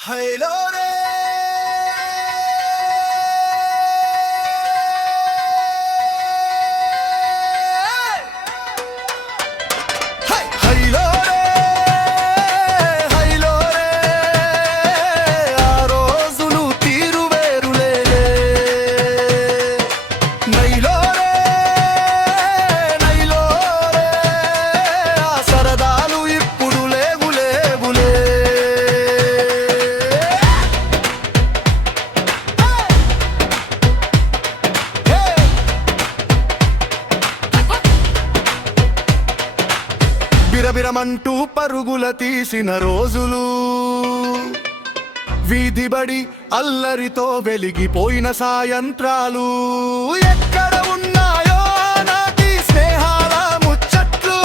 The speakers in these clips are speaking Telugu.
హైలో రే హైలో రే హైలో రే ఆ రోజులు తీరు వేరులే నైలో రే నైలో రే ఆ సరదాలు ఇప్పుడు లేవులేవులే బిరబిరమంటూ పరుగుల తీసిన రోజులు వీధిబడి అల్లరితో వెలిగిపోయిన సాయంత్రాలు ఎక్కడ ఉన్నాయో నాటి స్నేహాల ముచ్చట్లు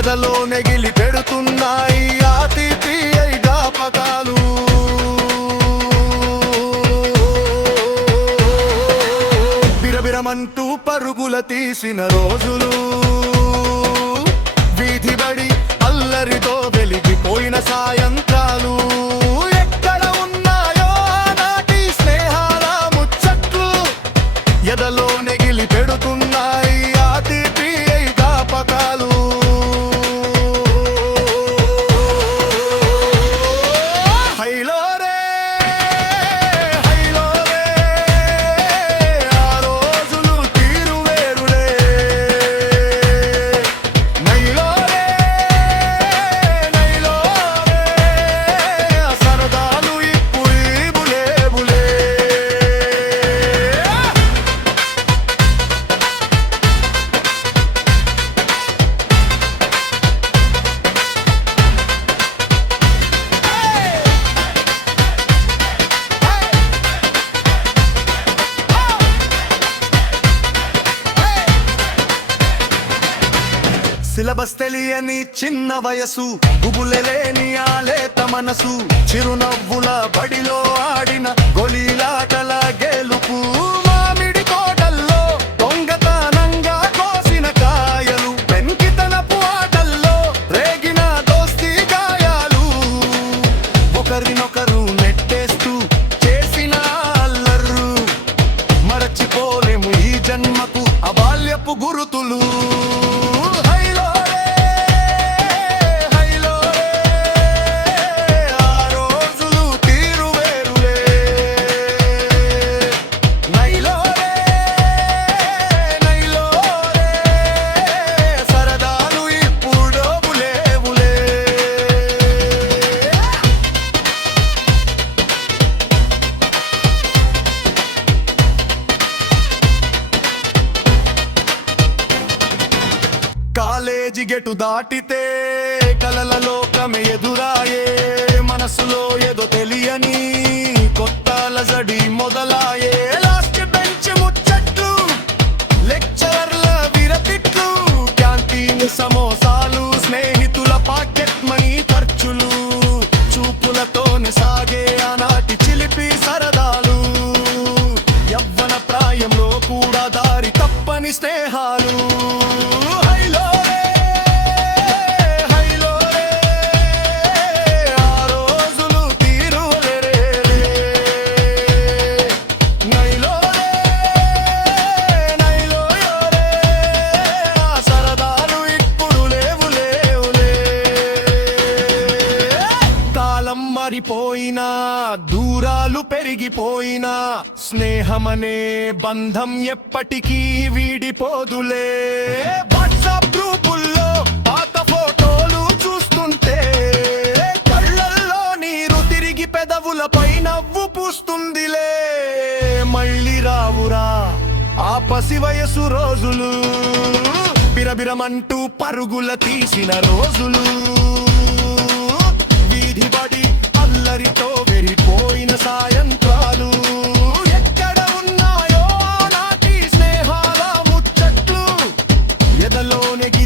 ఎదలో నెగిలి పెడుతున్నాయి అతిథి జ్ఞాపకాలు బిరబిరమంటూ పరుగుల తీసిన రోజులు వీధిబడి అల్లరితో వెలిగిపోయిన సాయంత్రాలు ఎక్కడ ఉన్నాయో నాటి స్నేహాల ముచ్చట్లు ఎదలో నెగిలి పెడుతున్నాయి అతిథి జ్ఞాపకాలు హైలో రే హైలో రే ఆ రోజులు తీరు వేరులే నైలో రే నైలో రే ఆ సరదాలు ఇప్పుడు లేవులే సిలబస్ తెలియని చిన్న వయసు గుబులెలేని ఆలేత మనసు చిరునవ్వుల బడిలో ఆడిన గొలీలాటల గెలుపు మామిడి కోటల్లో దొంగతనంగా కోసిన కాయలు పెంకితనపు ఆటల్లో రేగిన దోస్తీ గాయాలు ఒకరినొకరు నెట్టేస్తూ చేసిన అల్లర్రు మరచిపోలేము ఈ జన్మకు అబాల్యపు గురుతులు హైలో రే హైలో రే ఆ రోజులు తీరు వేరులే నైలో రే నైలో రే సరదాలు ఇప్పుడు లేవులే కాలేజీ గెటు దాటితే కలల లోకమే ఎదురాయే మనసులో ఏదో తెలియని కొత్త అలజడి మొదలాయే లాస్ట్ బెంచ్ ముచ్చట్లు లెక్చరర్ల విరతిట్లు క్యాంటీన్ సమోసాలు స్నేహితుల పాకెట్ మనీ ఖర్చులు చూపులతోనే సాగే ఆనాటి చిలిపి సరదాలు యవ్వన ప్రాయంలో కూడా దారి తప్పని స్నేహాలు హైలో రే హైలో రే ఆ రోజులు తీరువలే నైలో రే నైలో రే ఆ సరదాలు ఇప్పుడు లేవులే కాలం మారిపోయినా దూరాలు పెరిగిపోయినా స్నేహమనే బంధం ఎప్పటికీ వీడిపోదులే వాట్సాప్ గ్రూపుల్లో పాత ఫోటోలు చూస్తుంటే కళ్ళల్లో నీరు తిరిగి పెదవులపై నవ్వు పూస్తుందిలే మళ్ళీ రావురా ఆ పసి వయసు రోజులు బిరబిరమంటూ పరుగుల తీసిన రోజులు వీధిబడి అల్లరితో వెరిపోయిన సాయంత్రాలు ఎక్కడ ఉన్నాయో నాటి స్నేహాల ముచ్చట్లు ఎదలో నెగి